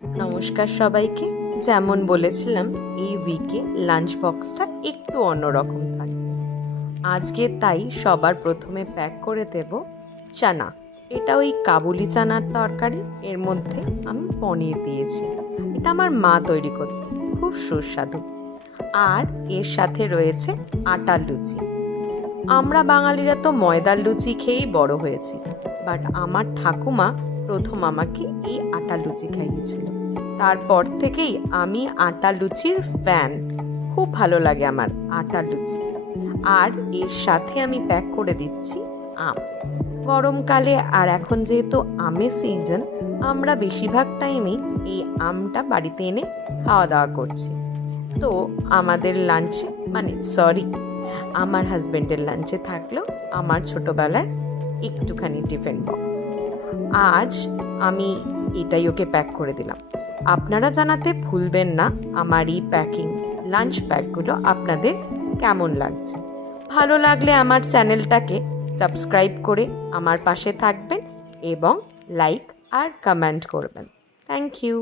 নমস্কার সবাইকে। যেমন বলেছিলাম এই উইকে লাঞ্চ বক্সটা একটু অন্যরকম থাকবে। আজকে তাই সবার প্রথমে প্যাক করে দেব চানা। এটা ওই কাবুলি চানার তরকারি, এর মধ্যে আমি পনির দিয়েছি। এটা আমার মা তৈরি করত, খুব সুস্বাদু। আর এর সাথে রয়েছে আটার লুচি। আমরা বাঙালিরা তো ময়দার লুচি খেয়েই বড় হয়েছি, বাট আমার ঠাকুমা প্রথম আমাকে এই আটা লুচি খাইয়েছিল। তারপর থেকেই আমি আটা লুচির ফ্যান। খুব ভালো লাগে আমার আটা লুচি। আর এর সাথে আমি প্যাক করে দিচ্ছি আম। গরমকালে আর এখন যেহেতু আমের সিজন, আমরা বেশিরভাগ টাইমেই এই আমটা বাড়িতে এনে খাওয়া দাওয়া করছি। তো আমাদের লাঞ্চে আমার হাজবেন্ডের লাঞ্চে থাকলো আমার ছোটবেলার একটুখানি টিফিন বক্স। আজ আমি এটাই ওকে প্যাক করে দিলাম। আপনারা জানাতে ভুলবেন না আমার এই লাঞ্চ প্যাকগুলো আপনাদের কেমন লাগছে। ভালো লাগলে আমার চ্যানেলটাকে সাবস্ক্রাইব করে আমার পাশে থাকবেন এবং লাইক আর কমেন্ট করবেন। Thank you.